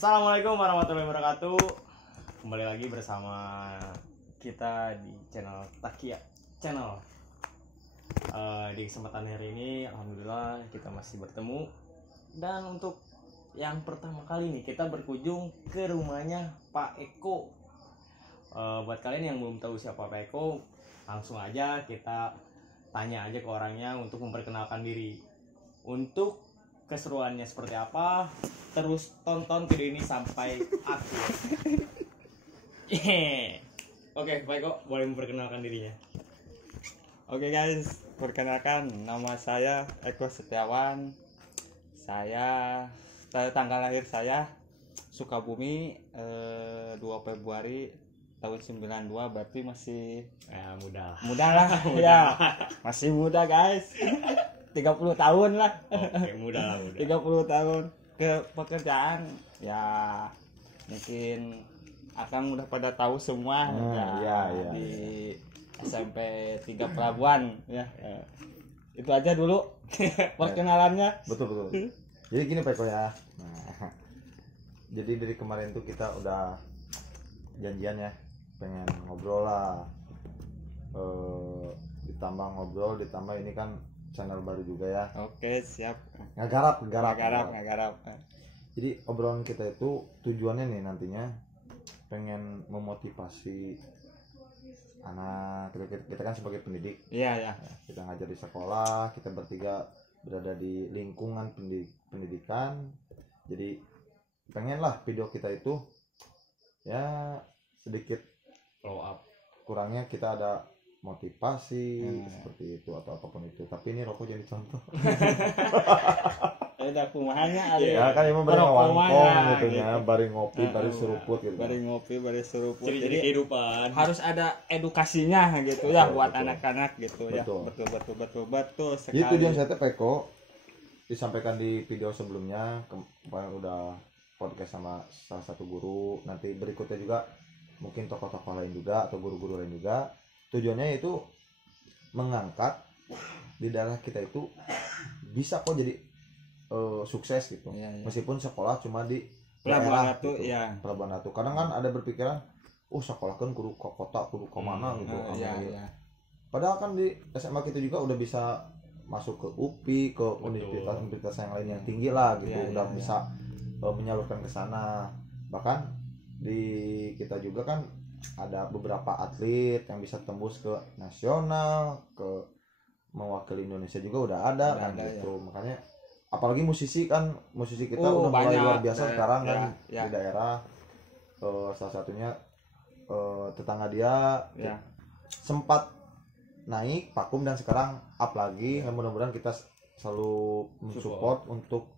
Assalamualaikum warahmatullahi wabarakatuh. Kembali lagi bersama kita di channel Takia Channel. Di kesempatan hari ini, alhamdulillah kita masih bertemu. Dan untuk yang pertama kali nih, kita berkunjung ke rumahnya Pak Eko. Buat kalian yang belum tahu siapa Pak Eko, langsung aja kita tanya aja ke orangnya untuk memperkenalkan diri. Untuk keseruannya seperti apa, terus tonton video ini sampai akhir. Oke, Pak Eko boleh memperkenalkan dirinya. Oke guys, perkenalkan nama saya Eko Setiawan. Saya tanggal lahir saya Sukabumi 2 Februari tahun 92, berarti masih muda lah. Ya, masih muda guys. 30 tahun lah. Oke, muda. 30 tahun. Ke pekerjaan ya mungkin akan udah pada tahu semua di SMP 3 Pelabuhan ya. Itu aja dulu perkenalannya. Betul. Jadi gini Pak Eko ya. Nah, jadi dari kemarin tuh kita udah janjian ya, pengen ngobrol lah. Ditambah ini kan channel baru juga ya. Oke, siap. Ngagarap. Jadi obrolan kita itu tujuannya nih nantinya pengen memotivasi anak. Kita kan sebagai pendidik. Iya. Kita ngajar di sekolah, kita bertiga berada di lingkungan pendidikan. Jadi pengenlah video kita itu ya sedikit Blow up. Kurangnya kita ada motivasi seperti itu atau apapun itu. Tapi ini rokok jadi contoh. Ada kumahannya ada. Ya kan emang bari ngawangkong gitu ya, bari ngopi, bari suruput gitu. Bari ngopi, bari suruput. Jadi kehidupan. Harus ada edukasinya gitu ya buat betul. anak-anak gitu ya. Betul sekali. Jadi tujuan saya Pak Eko disampaikan di video sebelumnya, kemarin udah podcast sama salah satu guru. Nanti berikutnya juga mungkin tokoh-tokoh lain juga atau guru-guru lain juga. Tujuannya itu mengangkat di daerah kita itu bisa kok jadi sukses gitu. Iya. Meskipun sekolah cuma di Pelabuhan daerah Ratu, gitu. ya. Pelabuhan Ratu. Kadang kan ada berpikiran, sekolah kan kudu ke kota, kudu ke mana gitu. Iya. Padahal kan di SMA kita juga udah bisa masuk ke UPI, ke universitas yang lain yang tinggi lah gitu. Udah bisa menyalurkan ke sana. Bahkan di kita juga kan ada beberapa atlet yang bisa tembus ke nasional, ke mewakili Indonesia juga udah ada kan gitu. Makanya apalagi musisi kita udah mulai luar biasa sekarang kan di daerah. Salah satunya tetangga dia sempat naik vakum dan sekarang up lagi. Mudah-mudahan kita selalu mensupport untuk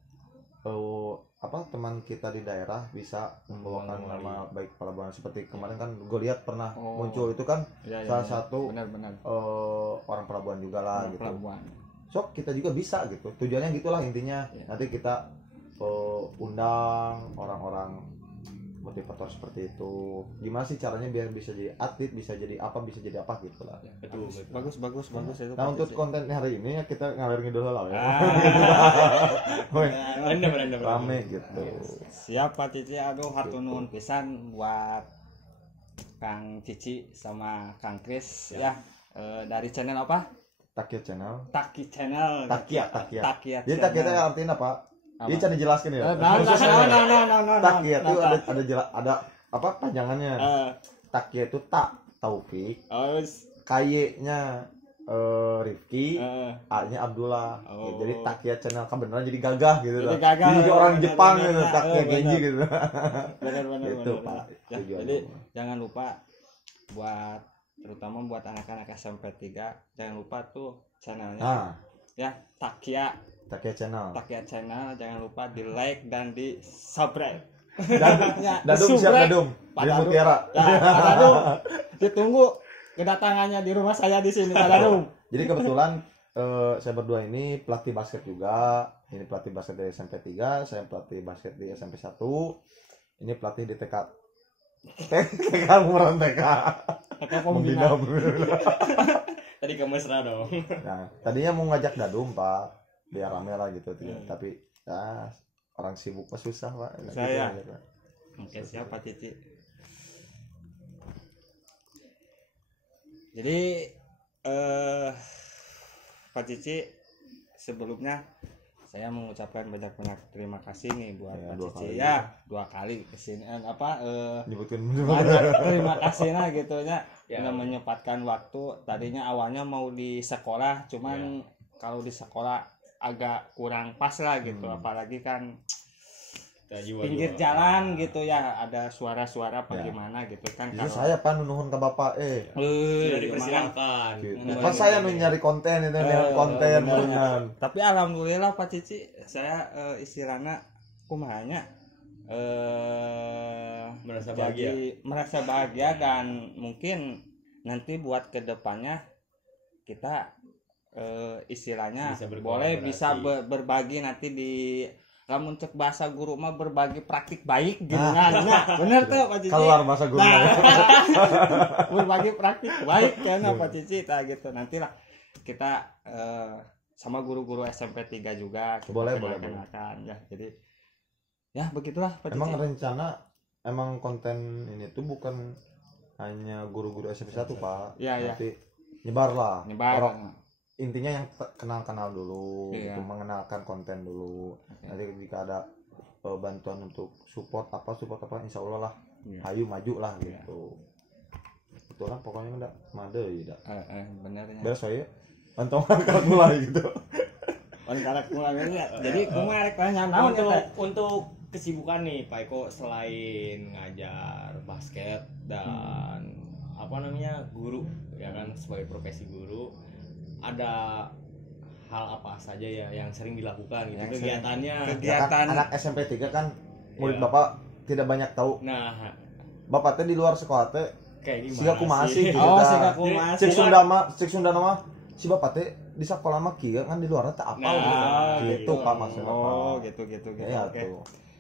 teman kita di daerah bisa membawakan nama baik Pelabuhan. Seperti kemarin kan gue lihat pernah muncul itu kan salah satu benar. orang Pelabuhan juga lah gitu. Pelabuhan. So kita juga bisa gitu. Tujuannya gitulah intinya. Nanti kita undang orang-orang motivator seperti itu. Gimana sih caranya biar bisa jadi atlet, bisa jadi apa gitu lah. Betul. Bagus itu. Nah, untuk konten hari ini ya kita ngalir ngidul lah ya. Bener. Rame gitu. Siapa Cici? Aduh, hatur nuhun pisan buat Kang Cici sama Kang Kris ya. Dari channel apa? Takia Channel. Takia. Jadi Takia itu artinya apa? Dia cara dijelaskan ya. Takia itu ada apa panjangannya? Takia itu Taufik. K-nya Rifki, A-nya Abdullah. Jadi Takia Channel kan beneran jadi gagah gitu lah. Jadi orang Jepang gitu, Takia Genji gitu. Benar. Gitu, Pak. Ya, jadi jangan lupa terutama buat anak-anak SMP 3, jangan lupa tuh channelnya. Ya, Takia Channel, jangan lupa di like dan di subscribe. Dadum siap Dadum. Dari Mutiara. Pak Dadum, ditunggu kedatangannya di rumah saya di sini Pak Dadum. Jadi kebetulan saya berdua ini pelatih basket juga. Ini pelatih basket di SMP 3, saya pelatih basket di SMP 1. Ini pelatih di TK Murah TK Pembina. Tadi ke mesra dong. Nah, tadinya mau ngajak Dadum Pak, biar rame lah gitu. Tapi ya orang sibuk mah susah Pak. Saya. Gitu. Oke, siapa Cici? Jadi Pak Cici, sebelumnya saya mengucapkan banyak-banyak terima kasih nih buat Pak Cici ya, 2 kali kesini nyebutin terima kasih lah gitu ya, udah menyempatkan waktu. Tadinya awalnya mau di sekolah, cuman kalau di sekolah agak kurang pas lah gitu, apalagi kan pinggir jalan gitu ya, ada suara-suara apa gimana gitu kan. Kalau saya nuhun ke bapak sudah dipersilakan gitu. Pas saya nyari konten itu konten berenang. Tapi alhamdulillah Pak Cici, saya istilahnya kumahanya merasa bahagia dan mungkin nanti buat kedepannya kita istilahnya bisa berbagi nanti di lamun cek bahasa guru mah berbagi praktik baik gitu kan. Bener tuh Pak Cici. Keluar bahasa guru. Berbagi praktik baik kan Pak Cici gitu. Nantilah kita sama guru-guru SMP 3 juga kita boleh ya. Jadi ya begitulah Pak Cici. Emang rencana konten ini tuh bukan hanya guru-guru SMP 1 Pak. Iya. Nanti nyebar. Intinya yang kenal dulu, gitu, mengenalkan konten dulu. Nanti jika ada bantuan untuk support apa insya Allah lah, ayo maju lah gitu. Itulah pokoknya udah made ya. Benernya. Biar saya pantongan kalau mulai gitu. Pantongan mulai ya. Jadi kemarin tanya untuk kesibukan nih Pak Eko selain ngajar basket dan guru ya kan, sebagai profesi guru, ada hal apa saja ya yang sering dilakukan gitu kegiatannya? Anak SMP 3 kan murid bapak tidak banyak tahu. Nah, bapak teh di luar sekolah teh kayak gimana? Siga kumasi gitu. Siga kumasi. Cek Sunda mah si bapak teh di sekolah mah kieu kan di luar teh apal gitu Pak maksudnya. Gitu. Ya, Oke.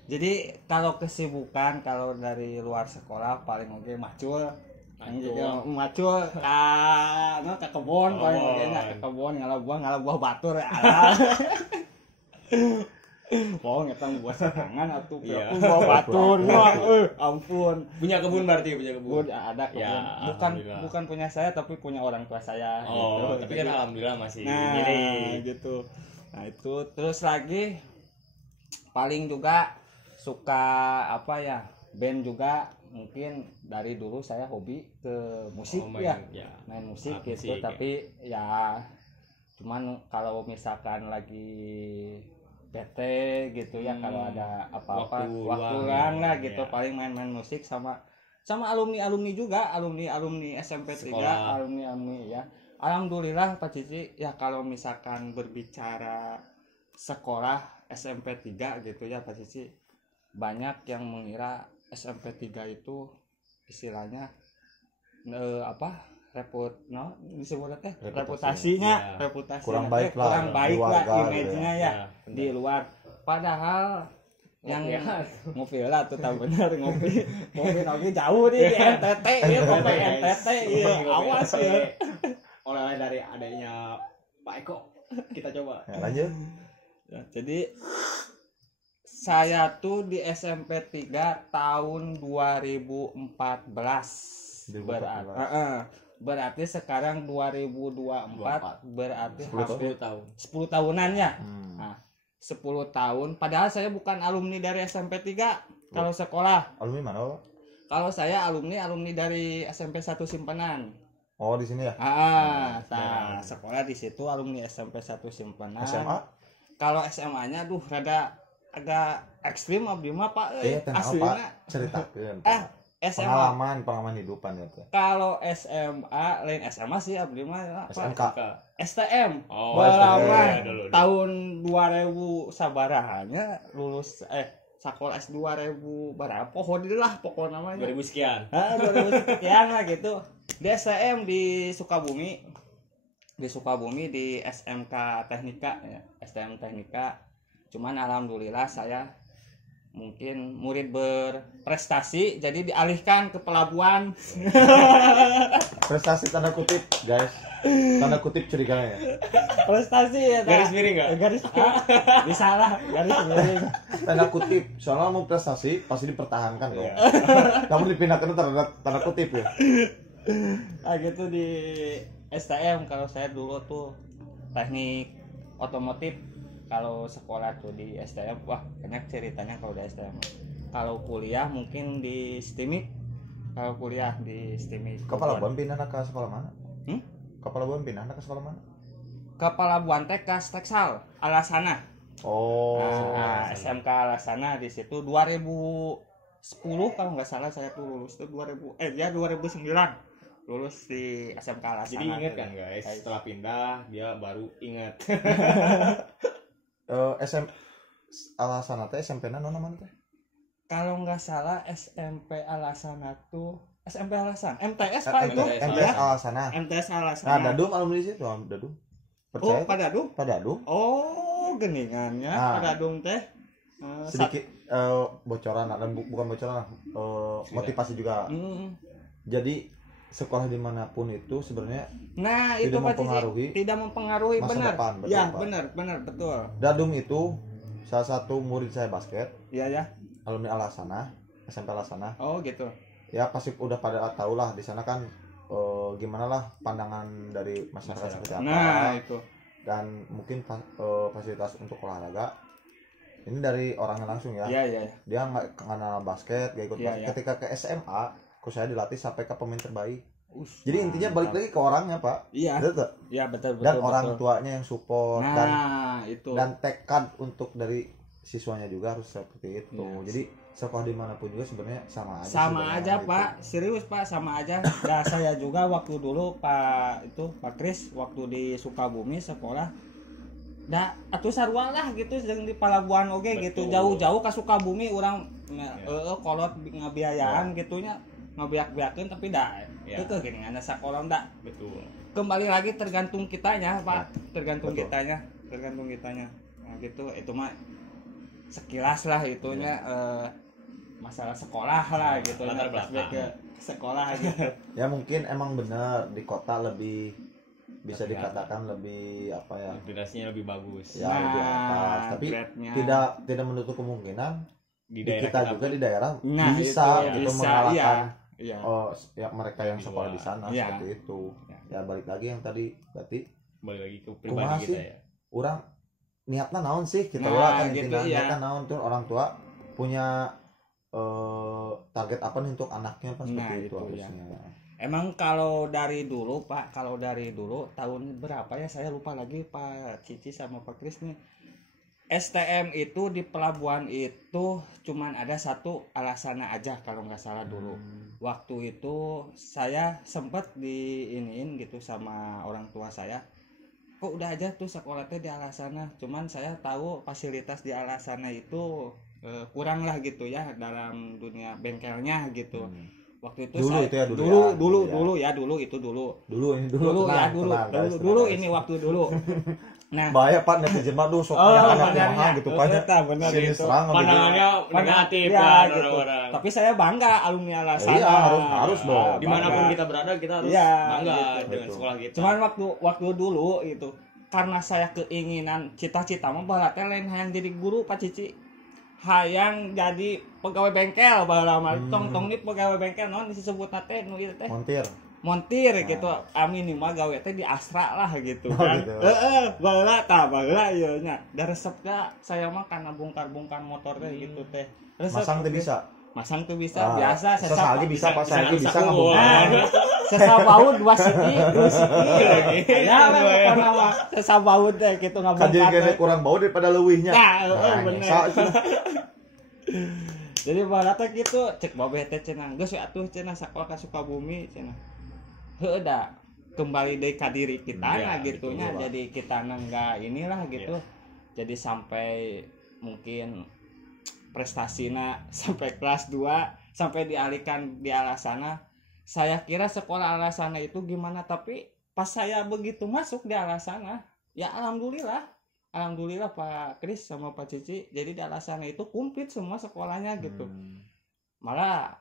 Jadi kalau kesibukan kalau dari luar sekolah paling oke macul ke kebon ke kebon ngalabuah batur Pokoknya ngetang buah serangan atau buah batur ampun. Punya kebun berarti ada kebun. Bukan punya saya tapi punya orang tua saya gitu. Tapi kan alhamdulillah masih gitu. Nah itu terus lagi paling juga suka band juga. Mungkin dari dulu saya hobi ke musik main musik gitu. Tapi ya cuman kalau misalkan lagi bete gitu ya, kalau ada apa-apa waktu luang lah gitu, paling main musik sama alumni juga, alumni SMP 3, alumni ya. Alhamdulillah Pak Cici ya, kalau misalkan berbicara sekolah SMP 3 gitu ya Pak Cici, banyak yang mengira SMP 3 itu istilahnya reputasinya kurang baik lah image-nya ya di luar. Padahal yang ngopi lah tuh tahu bener ngopi jauh nih di NTT ya, kopi NTT iya awas ya. Oleh dari adanya Pak Eko kita coba lanjut. Jadi saya tuh di SMP 3 tahun 2014. Berarti sekarang 2024 berarti hampir 10 tahunan ya. Nah, 10 tahun padahal saya bukan alumni dari SMP 3 kalau sekolah. Alumni mana? Kalau saya alumni dari SMP 1 Simpenan. Oh, di sini ya? Sekolah di situ alumni SMP 1 Simpenan. SMA? Kalau SMA-nya rada agak ekstrim abdi mah Pak aslinya ceritakeun SMA pengalaman hidupan ya tuh. Kalau SMA lain SMA sih abdi mah SMK STM tahun 2000 sabarahannya lulus sekolah S 2000 berapa lah pokoknya namanya 2000 sekian 2000 sekian lah gitu di STM di Sukabumi di SMK Teknika ya, STM Teknika. Cuman alhamdulillah saya mungkin murid berprestasi jadi dialihkan ke pelabuhan. Prestasi tanda kutip guys. Tanda kutip curiganya ya. Prestasi ya. Garis miring nggak? Garis bisa lah, garis miring. Tanda kutip, soalnya mau prestasi pasti dipertahankan dong. Namun dipindahkan tanda kutip ya. Ah gitu di STM kalau saya dulu tuh teknik otomotif. Kalau sekolah tuh di STM, wah banyak ceritanya kalau di STM. Kalau kuliah mungkin di STIMIK. Kalau kuliah di STIMIK. Ke Palabuhan pindah ke sekolah mana? Hmm? Ke Palabuhan pindah ke sekolah mana? Ke Palabuhan teh ke Steksal, Alasana. Oh. Nah, SMK Alasana di situ 2010 kalau nggak salah saya tuh lulus tuh 2009 lulus di SMK Alasana. Jadi ingat kan guys, setelah pindah dia baru ingat. SM Alasana teh SMP-na mana teh? Kalau nggak salah SMP Alasana tuh SMP Alasana, MTS Pak itu. MTS Alasana. MTS Alasana. Nah, Dadum alumni di situ, Dadum. Oh, Pak Dadung? Pak Dadum. Oh, geningannya Nah. Pak Dadung teh. Sedikit bocoran dan bukan bocoran, motivasi juga. Jadi sekolah dimanapun itu sebenarnya Nah, tidak itu Pak mempengaruhi tidak mempengaruhi masa benar. depan, betul, Ya, Pak. benar betul. Dadum itu salah satu murid saya basket, Iya ya. alumni Alasana, SMP Alasana. Oh, gitu. Ya pasti udah pada tahu lah di sana kan gimana lah pandangan dari masyarakat seperti apa. Nah, itu. Dan mungkin fasilitas untuk olahraga ini dari orangnya langsung ya. Iya, iya. Dia nggak kenal basket, gak ikut Iya, basket. iya. Ketika ke SMA, saya dilatih sampai ke pemain terbaik. Jadi Nah, intinya balik lagi ke orangnya, Pak. Iya. Betul. Iya, betul. Dan orang tuanya yang support Nah, itu. dan tekad untuk dari siswanya juga harus seperti itu. Iya. Jadi sekolah dimanapun juga sebenarnya sama aja. sama sebenarnya aja gitu. Pak, serius Pak, sama aja. Nah, saya juga waktu dulu Pak Kris waktu di Sukabumi sekolah dah atuh sarua lah gitu jeung di Palabuhan oge gitu, Betul. jauh-jauh ke Sukabumi urang kolot ngabiayaan gitunya, ngabiak-biakeun tapi dah Ya. itu geuningan sakola dah. Betul. Kembali lagi tergantung kitanya Pak, tergantung Betul. kitanya. Nah, gitu itu mah sekilas lah itunya masalah sekolah lah gitu, Latar flashback ke belakang. sekolah gitu. Ya mungkin emang benar di kota lebih bisa Terlihat. dikatakan lebih apa ya? Integrasinya lebih bagus. Ya lebih atas, tapi grade-nya. tidak menutup kemungkinan Di di daerah kita juga di daerah Nah, bisa itu, gitu bisa, mengalahkan iya. ya mereka yang Di sekolah luar. di sana Iya. seperti itu. Ya. Ya balik lagi yang tadi berarti Balik lagi ke Kumaha pribadi kita sih? ya. orang niatnya naon sih kita Nah, ulah kan gitu, intinya iya. niatnya naon tuh orang tua punya target apa nih untuk anaknya pas Nah, seperti itu itu, ya. harusnya. Emang kalau dari dulu Pak, tahun berapa ya saya lupa lagi Pak Cici sama Pak Kris nih. STM itu di pelabuhan itu cuman ada satu Alasana aja kalau nggak salah dulu. Waktu itu saya sempat diiniin gitu sama orang tua saya. Kok udah aja tuh sekolah teh di Alasana. Cuman saya tahu fasilitas di Alasana itu kurang lah gitu ya dalam dunia bengkelnya gitu. Waktu itu Dulu saya, itu ya, dulu dulu, ya. dulu, Iya. dulu ya dulu itu dulu. Dulu Dulu ya tenang, dulu, tenang, guys, dulu tenang, ini guys. waktu dulu. Nah, bahaya Pak netizen mah duh sok oh, anak benar, mahal gitu Pak. benar Sini itu. serang sama dia. Pandangannya negatif Ya, kan gitu. orang-orang. Tapi saya bangga alumni Alasana. Iya, harus dong. Ah, Dimanapun bangga. kita berada kita harus Iya, bangga gitu. dengan Betul. sekolah kita. Cuman waktu dulu itu karena saya keinginan cita-cita mah baheula teh lain hayang jadi guru Pak Cici. Hayang jadi pegawai bengkel baheula mah. Tong nih pegawai bengkel naon disebut teh nu ieu teh. Montir gitu. Minimal gawe teh di Astra lah gitu Oh, kan. gitu. Baheula ieu nya. Da resep da saya mah kana bongkar-bongkar motor teh gitu teh. Resep Masang teh bisa. Masang tuh bisa Ah, biasa sesalagi bisa Pak, saya bisa Bisa, ngabung. Nah, sesabaud 2 siki, 2 siki. Ya lah pokona mah sesabaud teh kitu Kan ngabongkar. jadi kayaknya teh. kurang bau daripada leuwihnya. Nah, bener. nyesa itu. Jadi barat teh kitu cek babeh teh cenah geus we atuh cenah sakola ka Sukabumi cenah. Heuh da kembali deui ka diri kita Ya, gitu nya. betul, Pak. Jadi kita enggak inilah gitu. Jadi sampai mungkin prestasina sampai kelas 2 sampai dialihkan di Alasana. Saya kira sekolah Alasana itu gimana, tapi pas saya begitu masuk di Alasana ya alhamdulillah Pak Kris sama Pak Cici, jadi di Alasana itu komplit semua sekolahnya gitu. Malah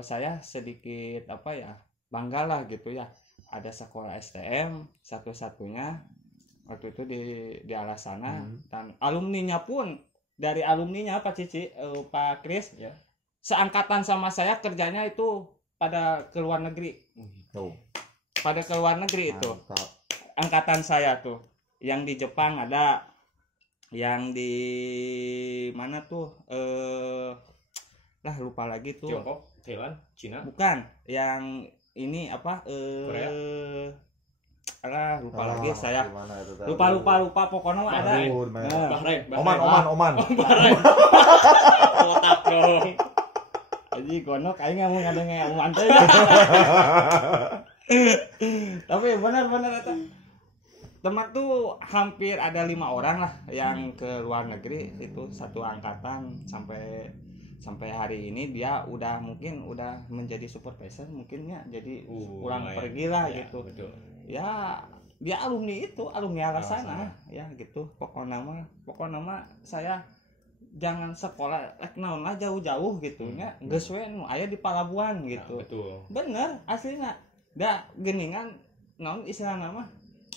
saya sedikit apa ya bangga lah gitu ya, ada sekolah STM satu-satunya waktu itu di Alasana. Dan alumninya pun dari alumninya Pak Cici, Pak Kris Ya. seangkatan sama saya kerjanya itu pada ke luar negeri. Tuh. Pada ke luar negeri itu. Mantap. Angkatan saya tuh. Yang di Jepang ada, yang di mana tuh? Lah lupa lagi tuh. Tiongkok, Thailand, Cina. Bukan, yang ini apa? Korea? Alah lupa lagi saya. Gimana itu tadi? Lupa pokoknya ada. Bahrain, Nah. Bahrain. Oman. Otak dong. Jadi gonok aing mau ngadenge oman teh. Tapi benar eta. Teman tuh hampir ada 5 orang lah yang ke luar negeri, itu satu angkatan sampai hari ini dia udah mungkin udah menjadi supervisor mungkin ya, jadi pulang lumayan. pergi lah Ya, gitu. betul. Ya dia alumni Alasana ya gitu. Pokoknya mah saya jangan sekolah naon lah jauh-jauh gitu nya, geus we nu aya di Palabuhan gitu. Nah, betul. Bener aslinya. Da geuningan naon istilahna mah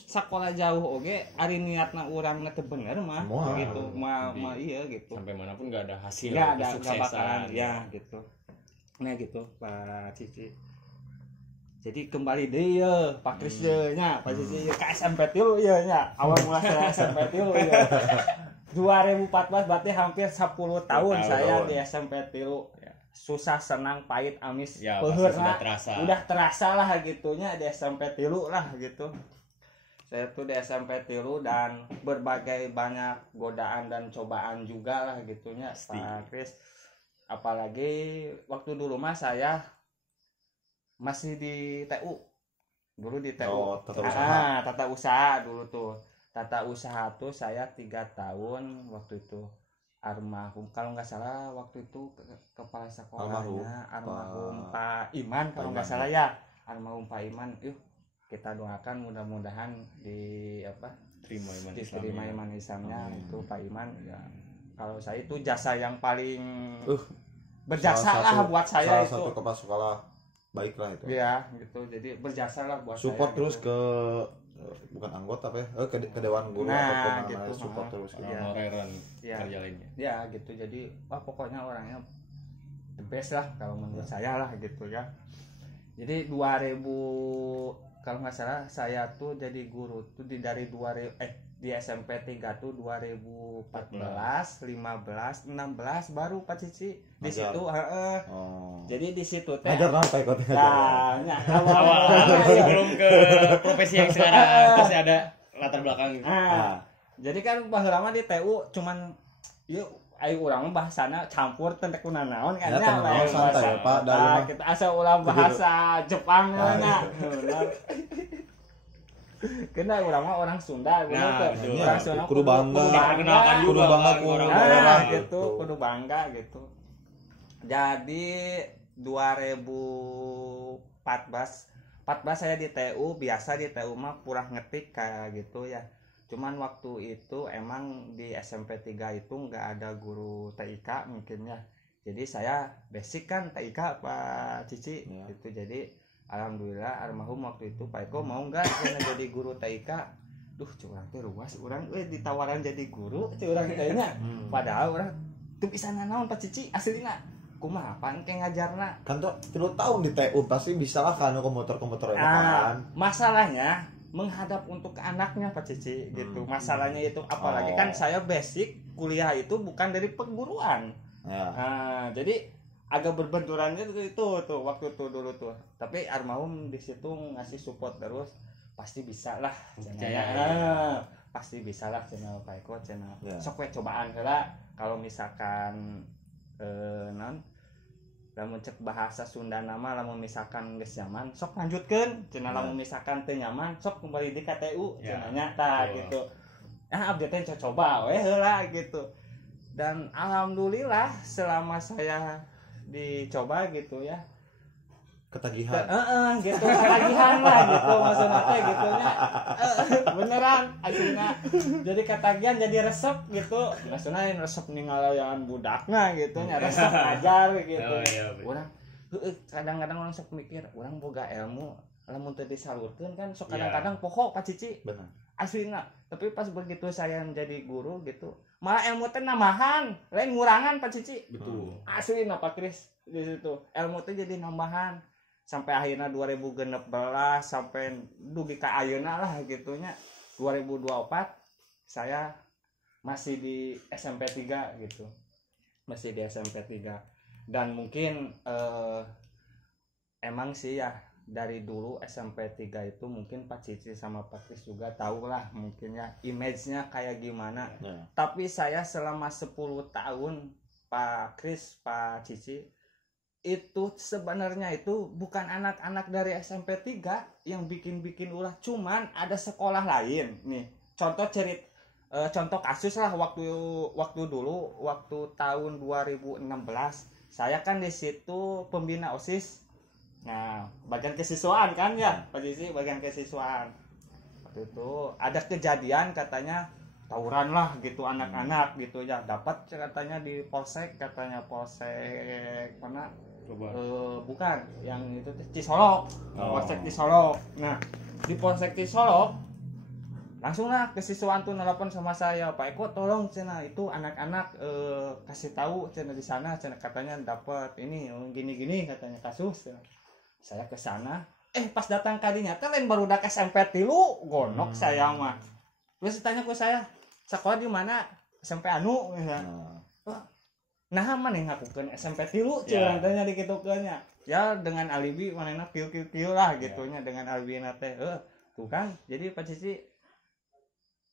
sakola jauh oge ari niatna urang teh bener mah Semua. gitu. Mah iya gitu. Sampai manapun nggak ada hasil Enggak ada kesuksesan. bakalan ya gitu. Nah gitu Pak Cici. Jadi kembali deui ye Pak Kris deui nya, Pak Cici ka SMP tilu ye nya. Awal mula saya SMP tilu ye. 2014 berarti hampir 10 tahun saya di SMP tilu. Susah senang pahit amis Ya, peuheur pasti sudah lah. terasa. Udah terasa lah gitunya di SMP tilu lah gitu. Saya tuh di SMP tilu dan berbagai banyak godaan dan cobaan juga lah gitunya Pak Kris. Apalagi waktu dulu mah saya masih di TU. Dulu di TU. Oh, tata usaha. Tata usaha dulu tuh. Tata usaha tuh saya 3 tahun waktu itu. Almarhum kalau nggak salah waktu itu kepala sekolahnya almarhum Pak Iman kalau nggak salah ya. Almarhum Pak Iman. Yuk kita doakan mudah-mudahan diterima iman Islamnya itu Pak Iman ya. Kalau saya itu jasa yang paling berjasa lah buat saya salah itu. satu kepala sekolah baiklah itu. Ya gitu. Jadi berjasa lah buat Support saya. terus gitu. ke bukan anggota apa ya? Ke dewan guru Nah, ataupun gitu. support terus. Iya. Honoreran Iya. kerja lainnya. Ya gitu. Jadi pokoknya orangnya the best lah kalau menurut saya lah gitu ya. Jadi 2000 kalau nggak salah saya tuh jadi guru tuh dari di SMP 3 tuh 2014, 15, 16 baru Pak Cici di Ngajar. situ. Oh. Jadi di situ teh. Ngajar naon Pak Eko teh ngajar. Nah, Awal sebelum ke profesi yang sekarang pasti ada latar belakang. Nah, jadi kan baheula mah di TU cuman yuk ayo urang mah bahasana campur teu teu naon kan Ya, nya. teu naon, santai ya, Pak. Dari mah. Kita asal ulah bahasa Jepang Nah, nya. Kena urang mah orang Sunda, Nah, betul. iya, Orang Sunda kudu bangga. Diperkenalkan Kudu juga bangga kan ku orang daerah. Nah, gitu. gitu, kudu bangga gitu. Jadi 2014 saya di TU, biasa di TU mah kurang ngetik kayak gitu ya. Cuman waktu itu emang di SMP 3 itu nggak ada guru TIK mungkin ya. Jadi saya basic kan TIK Pak Cici Ya. gitu. Jadi alhamdulillah almarhum waktu itu Pak Eko mau nggak jadi guru TIK. Duh curang teh luas urang ditawaran jadi guru curang kayaknya. Padahal urang teu bisa nanaon Pak Cici aslina. Kumaha pan ke ngajarna. Kan tuh 3 tahun di TU pasti bisa lah kan komputer kan. Masalahnya menghadap untuk ke anaknya Pak Cici gitu. Masalahnya itu apalagi kan saya basic kuliah itu bukan dari perguruan. Ya. Nah, jadi agak berbenturan itu tuh waktu itu dulu tuh. Tapi almarhum di situ ngasih support terus. Pasti bisa lah. Percaya. Pasti bisa lah channel Pak Eko channel. Ya. Sok we cobaan heula kalau misalkan lamun cek bahasa Sunda nama lamun misalkan geus nyaman sok lanjutkeun cenah lamun misalkan teu nyaman sok kembali di KTU cenahnya tah gitu. Abdi teh coba we heula gitu. Dan alhamdulillah selama saya dicoba gitu ya Ketagihan. gitu ketagihan lah gitu maksudnya teh gitu nya. Beneran aslinya. Jadi ketagihan jadi resep gitu. Maksudnya resep ningalayan budakna gitu nya resep ajar gitu. Oh, iya, Urang kadang-kadang orang sok mikir urang boga ilmu lamun teu disalurkeun kan sok Iya. kadang-kadang poho Pak Cici Benar. aslina. Tapi pas begitu saya menjadi guru gitu, malah ilmu teh nambahan, lain ngurangan Pak Cici. Betul. Aslina Pak Kris di situ. Ilmu teh jadi nambahan sampai akhirnya 2016 sampai dugi ka ayeuna lah gitunya 2024 saya masih di SMP 3 gitu. Masih di SMP 3. Dan mungkin emang sih ya dari dulu SMP 3 itu mungkin Pak Cici sama Pak Kris juga tahu lah mungkin ya image-nya kayak gimana. Ya. Tapi saya selama 10 tahun Pak Kris, Pak Cici itu sebenarnya itu bukan anak-anak dari SMP 3 yang bikin-bikin ulah, cuman ada sekolah lain nih. Contoh kasus lah waktu dulu waktu tahun 2016 saya kan di situ pembina OSIS. Nah, bagian kesiswaan kan ya, Pak Cici bagian kesiswaan. Waktu itu ada kejadian katanya tawuran lah gitu anak-anak gitu ya, dapat katanya di polsek, katanya polsek mana bukan yang itu Cisolok. Polsek Cisolok. Nah, di polsek Cisolok langsung lah kesiswaan tuh nelpon sama saya, Pak Eko tolong cina itu anak-anak kasih tahu cina di sana cina katanya dapat ini gini-gini katanya kasus. Saya ke sana, pas datang kadinya teh lain baru dak SMP 3 gonok saya mah. Terus tanya ke saya, sekolah di mana? SMP anu ya. Nah mana yang ngakukeun SMP 3 curang tanya dikitukeunnya. Ya dengan alibi manehna kieu lah gitunya dengan alibi na teh. Tuh kan. Jadi Pak Cici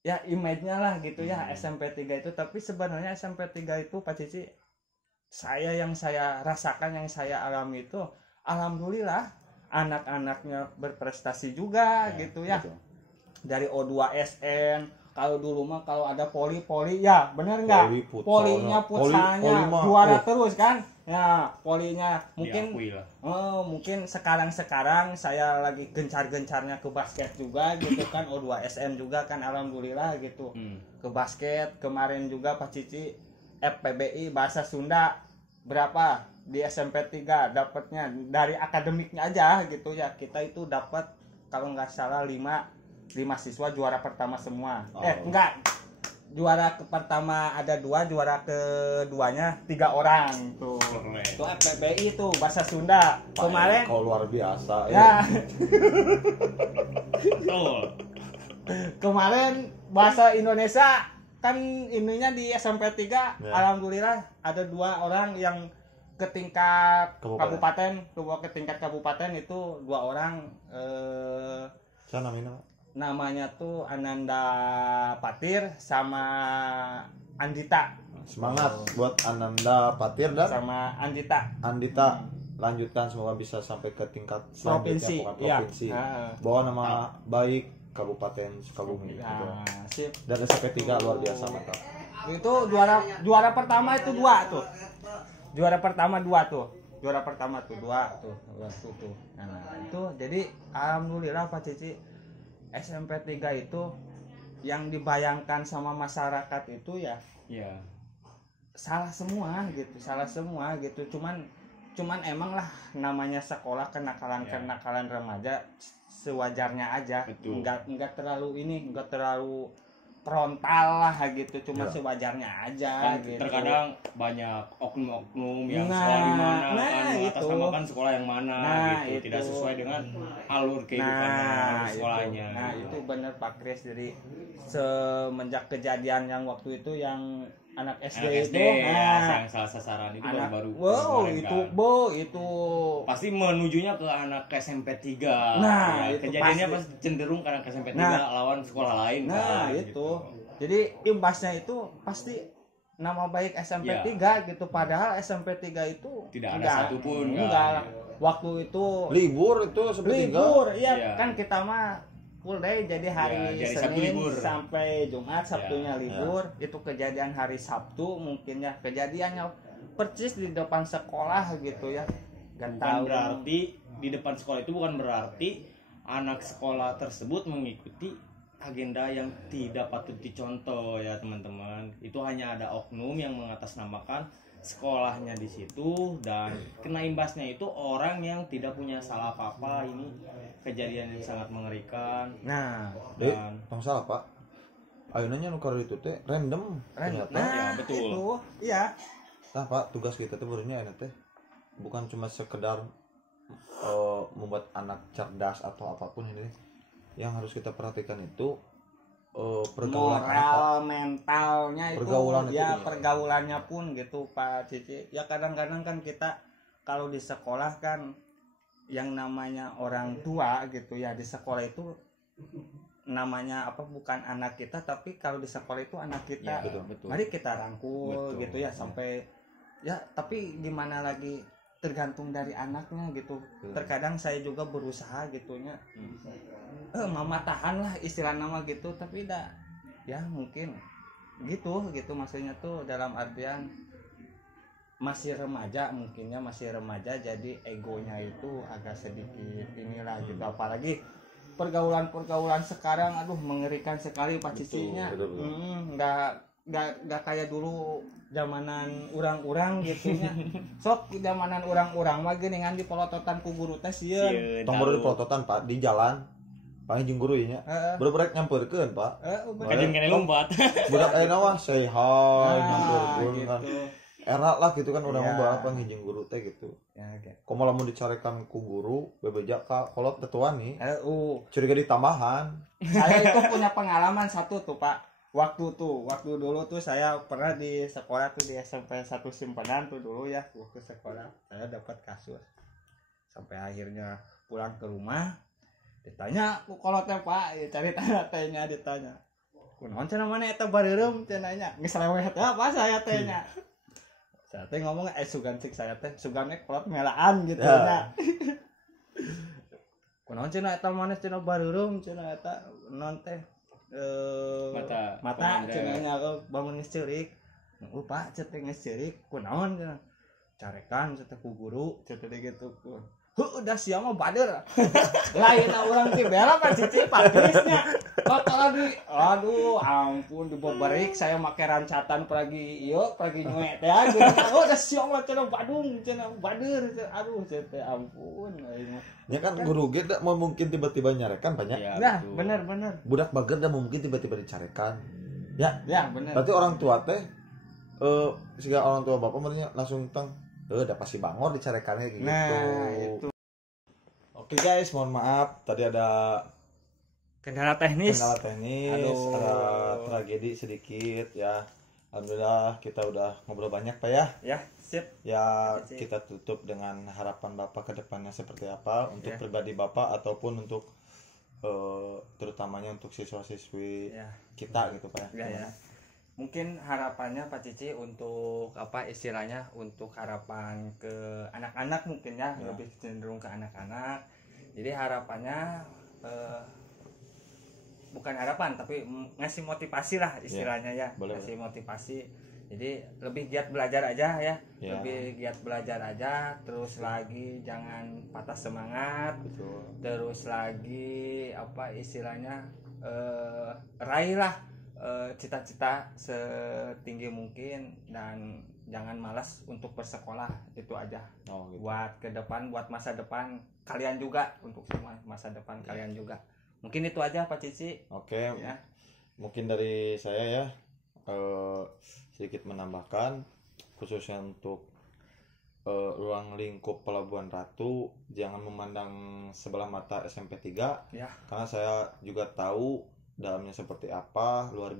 ya image-nya lah gitu ya SMP 3 itu, tapi sebenarnya SMP 3 itu Pak Cici yang saya rasakan, yang saya alami itu alhamdulillah anak-anaknya berprestasi juga gitu ya. Betul. Dari O2SN, kalau dulu mah kalau ada poli ya bener nggak? Polinya putsalnya juara terus kan? Ya polinya mungkin mungkin sekarang saya lagi gencar-gencarnya ke basket juga gitu kan, O2SN juga kan alhamdulillah gitu. Ke basket kemarin juga Pak Cici FPBI bahasa Sunda berapa di SMP 3 dapatnya dari akademiknya aja gitu ya, kita itu dapat kalau nggak salah 5 siswa juara pertama semua. Enggak, juara pertama ada 2, juara keduanya 3 orang tuh. Itu FPBI itu bahasa Sunda kemarin. Kau luar biasa ya. Kemarin bahasa Indonesia kan ininya di SMP 3 ya. Alhamdulillah ada 2 orang yang ke tingkat kabupaten itu 2 orang namanya tuh Ananda Patir sama Andita. Semangat buat Ananda Patir dan sama Andita. Lanjutkan semoga bisa sampai ke tingkat provinsi. Provinsi. Bawa nama baik Kabupaten Sukabumi. Sip. Dan SMP 3 luar biasa mantap. Itu juara pertama itu 2 tuh. Juara pertama 2 tuh. Nah, itu jadi alhamdulillah Pak Cici SMP 3 itu yang dibayangkan sama masyarakat itu ya salah semua gitu. Cuman emang lah namanya sekolah kenakalan remaja sewajarnya aja. Enggak terlalu frontal lah gitu, cuma sewajarnya aja kan, gitu. Terkadang banyak oknum-oknum yang sekolah di mana mengatasnamakan sekolah yang mana gitu, tidak sesuai dengan alur kehidupannya sekolahnya. Itu benar Pak Kris. Jadi semenjak kejadian yang waktu itu yang anak SD itu yang salah sasaran itu baru itu pasti menujunya ke anak SMP 3. Kejadiannya pasti cenderung ke anak SMP 3 lawan sekolah lain. Itu gitu. Jadi imbasnya itu pasti nama baik SMP 3 gitu, padahal SMP 3 itu tidak ada satupun waktu itu libur kan kita mah full day, jadi hari Senin sampai Jumat, Sabtunya libur. Itu kejadian hari Sabtu mungkin ya, kejadiannya persis di depan sekolah gitu ya. Berarti di depan sekolah itu bukan berarti anak sekolah tersebut mengikuti agenda yang tidak patut dicontoh ya teman-teman. Itu hanya ada oknum yang mengatasnamakan sekolahnya di situ dan kena imbasnya itu orang yang tidak punya salah apa-apa. Ini kejadian yang sangat mengerikan. Nah, Dan tong salah pak ayeuna nya nu kareu itu teh random ternyata. ya, betul. Itu, iya. Nah pak, tugas kita tuh barunya enak teh bukan cuma sekedar membuat anak cerdas atau apapun ini. Yang harus kita perhatikan itu pergaulan anak, Pak. Moral mentalnya itu Pergaulan itu, ya iya. pergaulannya pun gitu Pak Cici. Ya kadang-kadang kan kita kalau di sekolah kan yang namanya orang tua gitu ya, di sekolah itu namanya apa, bukan anak kita, tapi kalau di sekolah itu anak kita. Ya, betul. Mari kita rangkul Betul. gitu ya sampai ya, tapi gimana lagi tergantung dari anaknya gitu. Terkadang saya juga berusaha gitunya. Mama tahan lah istilah nama gitu, tapi dah ya mungkin gitu maksudnya tuh dalam artian masih remaja, mungkinnya masih remaja, jadi egonya itu agak sedikit inilah gitu. Apalagi pergaulan sekarang, aduh mengerikan sekali Pak Cicinya. Nggak kayak dulu zamanan urang-urang gitunya. Sok zamanan urang-urang mah geuningan di polototan ku guru teh sieun. tong baru di pelototan pak di jalan paling jeung guru nya bener-bener nyamperkeun pak Kajian kene lompat. budak ayeuna wah say hi nyamperkeun gitu. kan era lah gitu kan udah Ya. mau apa ngijing guru teh gitu. Ya, gitu. Komo lamun dicarekan ku guru bebeja ka kolot tetuan nih curiga di tambahan. Saya itu punya pengalaman satu tuh Pak. Waktu dulu tuh saya pernah di sekolah tuh di SMP 1 Simpanan tuh dulu ya, waktu sekolah saya dapat kasus. Sampai akhirnya pulang ke rumah ditanya ku kolot teh Pak, ya, cari tanya ditanya. Kunaon cenah mana eta bareureum cenanya. Geus leweh teh apa saya tanya. Saya teh ngomong sugan cik saya teh sugan kolot melaan gitu nya. Kunaon cenah eta mana cenah bareureum cenah eta non teh mata cenanya bangun ngeceurik. Pak cetek ngeceurik kunaon cenah. Carekan cetek ku guru cetek gitu. Udah siang mah bader. Lain urang teh bela Pak Cici patisnya. Lagi aduh ampun diboberik saya make rancatan pergi ieu pergi nyue teh gitu. Udah siang mah cenah badung cenah bader. Aduh teh ampun. Ya kan guru ge da mau mungkin tiba-tiba nyarekan banyak. Ya, Nah, betul. bener. Budak bager da mungkin tiba-tiba dicarekan. Ya, Ya, bener. berarti orang tua teh siga orang tua bapak meureunnya langsung teng da pasti bangor dicarekannya gitu. Nah, itu. Oke guys, mohon maaf tadi ada Kendala teknis. Aduh. Ada tragedi sedikit ya. Alhamdulillah kita udah ngobrol banyak Pak ya. Ya, sip. Ya Oke. kita tutup dengan harapan Bapak ke depannya seperti apa untuk Ya. pribadi Bapak ataupun untuk terutamanya untuk siswa-siswi Ya. kita gitu Pak Ya, ya. Mungkin harapannya Pak Cici untuk apa istilahnya, untuk harapan ke anak-anak mungkin ya, Ya. lebih cenderung ke anak-anak. Jadi harapannya bukan harapan tapi ngasih motivasi lah istilahnya ya, boleh, ngasih motivasi. Jadi lebih giat belajar aja ya, Ya. lebih giat belajar aja. Terus lagi jangan patah semangat. Betul. Terus lagi apa istilahnya, raihlah cita-cita setinggi mungkin dan jangan malas untuk bersekolah, itu aja. Oh, gitu. Buat ke depan, buat masa depan kalian juga, untuk semua masa depan kalian juga. Mungkin itu aja Pak Cici Oke, ya. mungkin dari saya ya sedikit menambahkan khususnya untuk ruang lingkup Pelabuhan Ratu, jangan memandang sebelah mata SMP 3 Ya. karena saya juga tahu dalamnya seperti apa, luar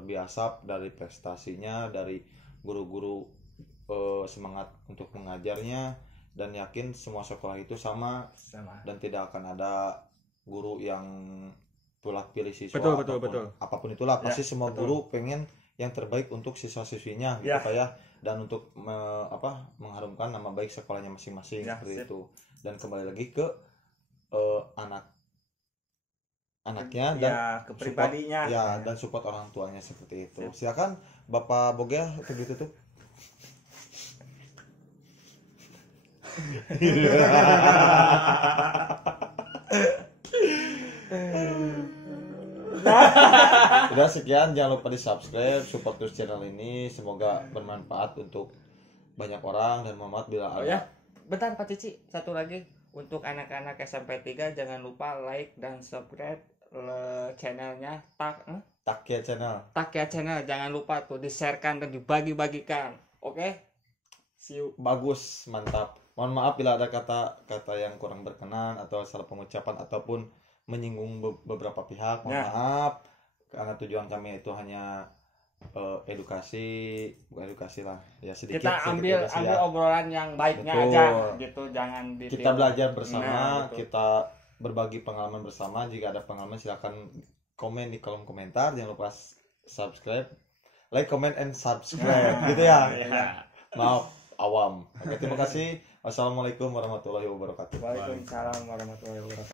biasa dari prestasinya, dari guru-guru semangat untuk mengajarnya, dan yakin semua sekolah itu sama dan tidak akan ada guru yang pilih siswa. Betul. Apapun itulah Ya, pasti semua betul. guru pengen yang terbaik untuk siswa-siswinya gitu Ya. Pak ya, dan untuk mengharumkan nama baik sekolahnya masing-masing Ya, seperti sip. itu. Dan kembali lagi ke anaknya dan Ya, ke pribadinya. support, ya, dan support orang tuanya seperti itu. Silakan Bapak Bogel untuk ditutup. Udah sekian, jangan lupa di subscribe, support terus channel ini, semoga bermanfaat untuk banyak orang, dan mohon maaf bila Oh ada. ya, bentar Pak Cici, satu lagi untuk anak-anak SMP 3 jangan lupa like dan subscribe channelnya Takia channel. Takia Channel, jangan lupa tuh di-sharekan dan dibagi-bagikan. Oke? See you. Bagus, mantap. Mohon maaf bila ada kata-kata yang kurang berkenan atau salah pengucapan ataupun menyinggung beberapa pihak. Mohon maaf, karena tujuan kami itu hanya edukasi, bukan edukasi lah, ya sedikit. Kita ambil obrolan yang baiknya aja gitu, jangan kita belajar bersama. Nah, kita berbagi pengalaman bersama. Jika ada pengalaman silakan komen di kolom komentar. Jangan lupa subscribe, like, comment, and subscribe gitu ya. Maaf awam. Oke, terima kasih. Wassalamualaikum warahmatullahi wabarakatuh. Waalaikumsalam warahmatullahi wabarakatuh.